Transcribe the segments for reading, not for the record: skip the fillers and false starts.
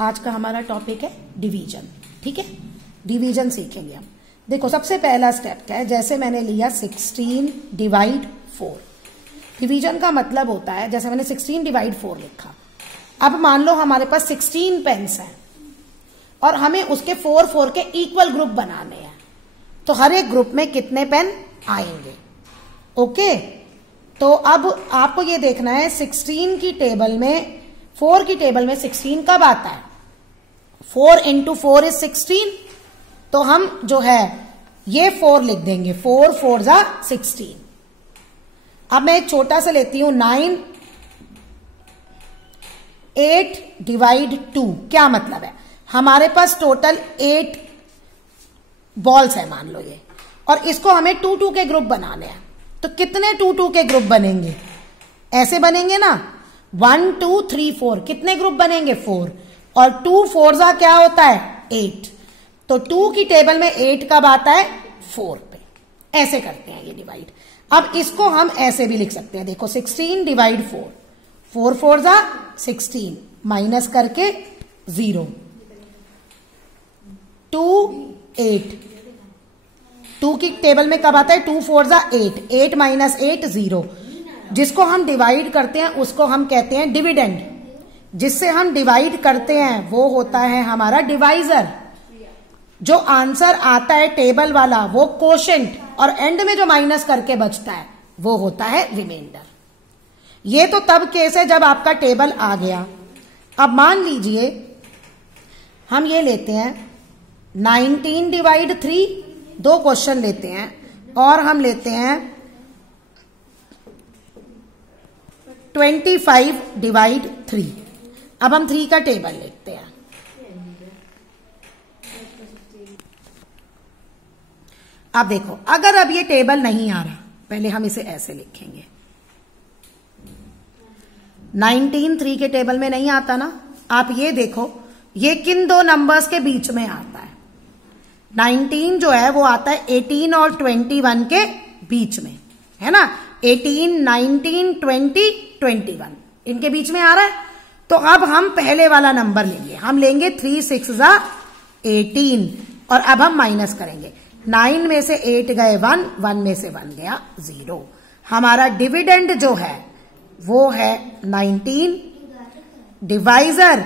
आज का हमारा टॉपिक है डिवीजन। ठीक है, डिवीजन सीखेंगे हम। देखो सबसे पहला स्टेप क्या है, जैसे मैंने लिया 16 डिवाइड 4। डिवीजन का मतलब होता है, जैसे मैंने 16 डिवाइड 4 लिखा। अब मान लो हमारे पास 16 पेन्स हैं और हमें उसके 4 के इक्वल ग्रुप बनाने हैं, तो हर एक ग्रुप में कितने पेन आएंगे। ओके, तो अब आपको ये देखना है 16 की टेबल में, 4 की टेबल में 16 कब आता है। 4 into 4 is 16, तो हम जो है ये 4 लिख देंगे, 4 4 जा 16। अब मैं एक छोटा सा लेती हूं 9 8 डिवाइड 2। क्या मतलब है, हमारे पास टोटल 8 बॉल्स है मान लो ये, और इसको हमें 2 के ग्रुप बनाने हैं। तो कितने 2 के ग्रुप बनेंगे, ऐसे बनेंगे ना, 1 2 3 4। कितने ग्रुप बनेंगे, 4, और 2 4 जा क्या होता है 8। तो 2 की टेबल में 8 कब आता है, 4 पे। ऐसे करते हैं ये डिवाइड। अब इसको हम ऐसे भी लिख सकते हैं, देखो 16 डिवाइड 4, 4 4 जा 16, माइनस करके 0, 2 8। 2 की टेबल में कब आता है, 2 4 जा 8, 8 माइनस 8 0। जिसको हम डिवाइड करते हैं उसको हम कहते हैं डिविडेंड। जिससे हम डिवाइड करते हैं वो होता है हमारा डिवाइजर। जो आंसर आता है टेबल वाला वो कोशेंट, और एंड में जो माइनस करके बचता है वो होता है रिमाइंडर। ये तो तब केस है जब आपका टेबल आ गया। अब मान लीजिए हम ये लेते हैं 19 डिवाइड 3, 2 क्वेश्चन लेते हैं, और हम लेते हैं 25 डिवाइड 3। अब हम 3 का टेबल लिखते हैं। अब देखो अगर अब ये टेबल नहीं आ रहा, पहले हम इसे ऐसे लिखेंगे। 19 3 के टेबल में नहीं आता ना। आप ये देखो ये किन दो नंबर्स के बीच में आता है। 19 जो है वो आता है 18 और 21 के बीच में, है ना। 18 19 20 21 इनके बीच में आ रहा है। तो अब हम पहले वाला नंबर लेंगे, हम लेंगे 3 6 जा 18, और अब हम माइनस करेंगे। 9 में से 8 गए 1, 1 में से 1 गया 0। हमारा डिविडेंड जो है वो है 19, डिवाइजर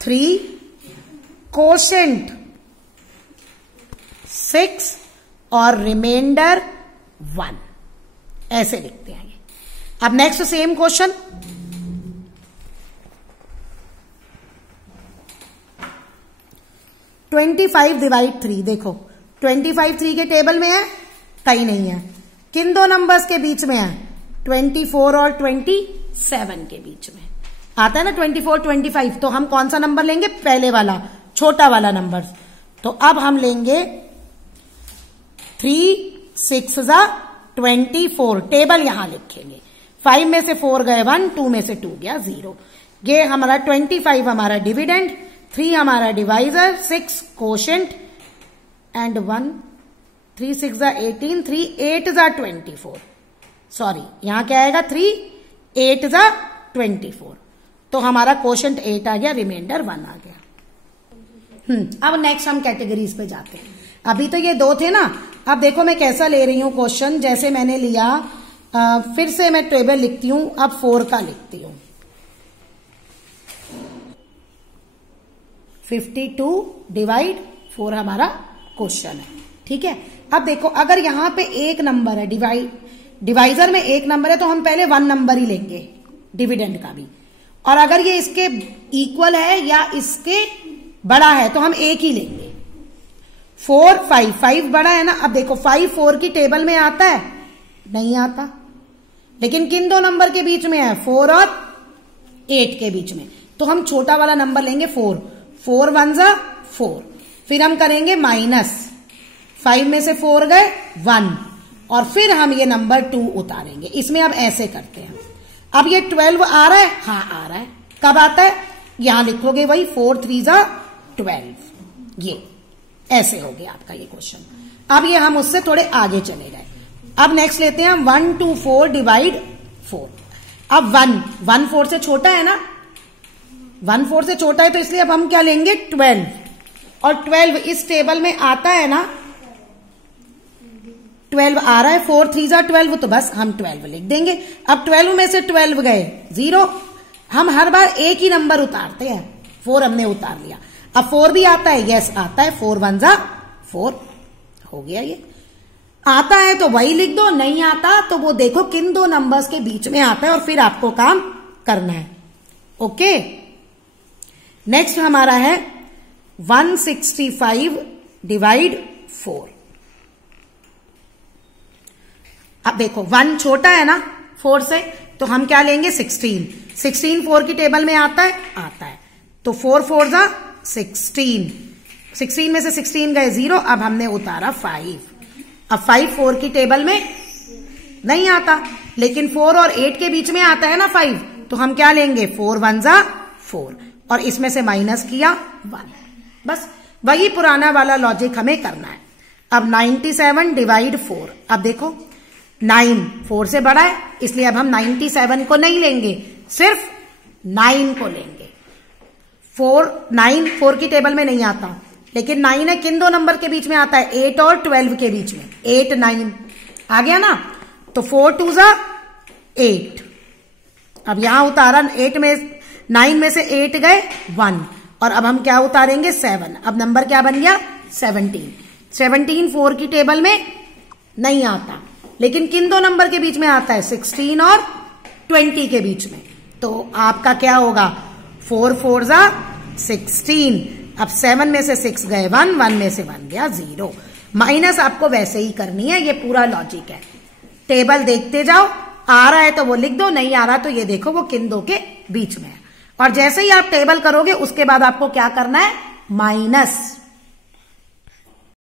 3, कोशेंट 6 और रिमाइंडर 1। ऐसे लिखते हैं। अब नेक्स्ट सेम क्वेश्चन, $25 डिवाइड 3। देखो 25 3 के टेबल में है, कहीं नहीं है। किन दो नंबर्स के बीच में है, 24 और 27 के बीच में आता है ना। 24 25, तो हम कौन सा नंबर लेंगे, पहले वाला छोटा वाला नंबर। तो अब हम लेंगे 3 6 जा 24, टेबल यहां लिखेंगे। 5 में से 4 गए 1, 2 में से 2 गया 0। ये हमारा 25 हमारा डिविडेंड, 3 हमारा डिवाइजर, 6 कोशेंट, एंड 1 3 6 जा 18, 3 8 जा 24। सॉरी यहां क्या आएगा, 3 8 जा 24। तो हमारा कोशेंट 8 आ गया, रिमाइंडर 1 आ गया। अब नेक्स्ट हम कैटेगरीज पे जाते हैं। अभी तो ये 2 थे ना। अब देखो मैं कैसा ले रही हूं क्वेश्चन, जैसे मैंने लिया, फिर से मैं टेबल लिखती हूं, अब 4 का लिखती हूं। 52 डिवाइड 4 हमारा क्वेश्चन है। ठीक है, अब देखो अगर यहां पे एक नंबर है, डिवाइजर में एक नंबर है, तो हम पहले 1 नंबर ही लेंगे डिविडेंड का भी। और अगर ये इसके इक्वल है या इसके बड़ा है तो हम एक ही लेंगे। 4 5 5 बड़ा है ना। अब देखो 5 4 की टेबल में आता है, नहीं आता। लेकिन किन दो नंबर के बीच में है, 4 और 8 के बीच में। तो हम छोटा वाला नंबर लेंगे 4, 4 1 जा 4। फिर हम करेंगे माइनस, 5 में से 4 गए 1, और फिर हम ये नंबर 2 उतारेंगे। इसमें अब ऐसे करते हैं। अब ये 12 आ रहा है, हाँ आ रहा है। कब आता है, यहां लिखोगे वही 4 3 जा 12। ये ऐसे हो गया आपका ये क्वेश्चन। अब ये हम उससे थोड़े आगे चले गए। अब नेक्स्ट लेते हैं हम 1 2 4 डिवाइड 4। अब 1 4 से छोटा है ना, 1 4 से छोटा है तो इसलिए अब हम क्या लेंगे 12, और 12 इस टेबल में आता है ना, 12 आ रहा है, 4 3 जा 12, तो बस हम 12 लिख देंगे। अब 12 में से 12 गए 0, हम हर बार एक ही नंबर उतारते हैं, 4 हमने उतार लिया। अब 4 भी आता है, यस आता है, 4 1 जा 4 हो गया। ये आता है तो वही लिख दो, नहीं आता तो वो देखो किन दो नंबर्स के बीच में आता है और फिर आपको काम करना है। ओके, नेक्स्ट हमारा है 165 डिवाइड 4। अब देखो 1 छोटा है ना 4 से, तो हम क्या लेंगे 16। 16 4 की टेबल में आता है, आता है, तो 4 4 जा 16, 16 में से 16 गए 0, अब हमने उतारा 5। अब 5 4 की टेबल में नहीं आता, लेकिन 4 और 8 के बीच में आता है ना 5, तो हम क्या लेंगे 4 1 जा 4, और इसमें से माइनस किया 1। बस वही पुराना वाला लॉजिक हमें करना है। अब 97 डिवाइड 4। अब देखो 9 4 से बड़ा है, इसलिए अब हम 97 को नहीं लेंगे, सिर्फ 9 को लेंगे। 9 4 की टेबल में नहीं आता, लेकिन 9 है किन दो नंबर के बीच में आता है, 8 और 12 के बीच में, 8 9 आ गया ना, तो 4 2 जा 8। अब यहां उतारा 9 में से 8 गए 1, और अब हम क्या उतारेंगे 7। अब नंबर क्या बन गया 17। 17 4 की टेबल में नहीं आता, लेकिन किन दो नंबर के बीच में आता है, 16 और 20 के बीच में, तो आपका क्या होगा 4 4 जा 16। अब 7 में से 6 गए 1, 1 में से 1 गया 0। माइनस आपको वैसे ही करनी है, ये पूरा लॉजिक है। टेबल देखते जाओ, आ रहा है तो वो लिख दो, नहीं आ रहा तो ये देखो वो किन दो के बीच में है। और जैसे ही आप टेबल करोगे उसके बाद आपको क्या करना है, माइनस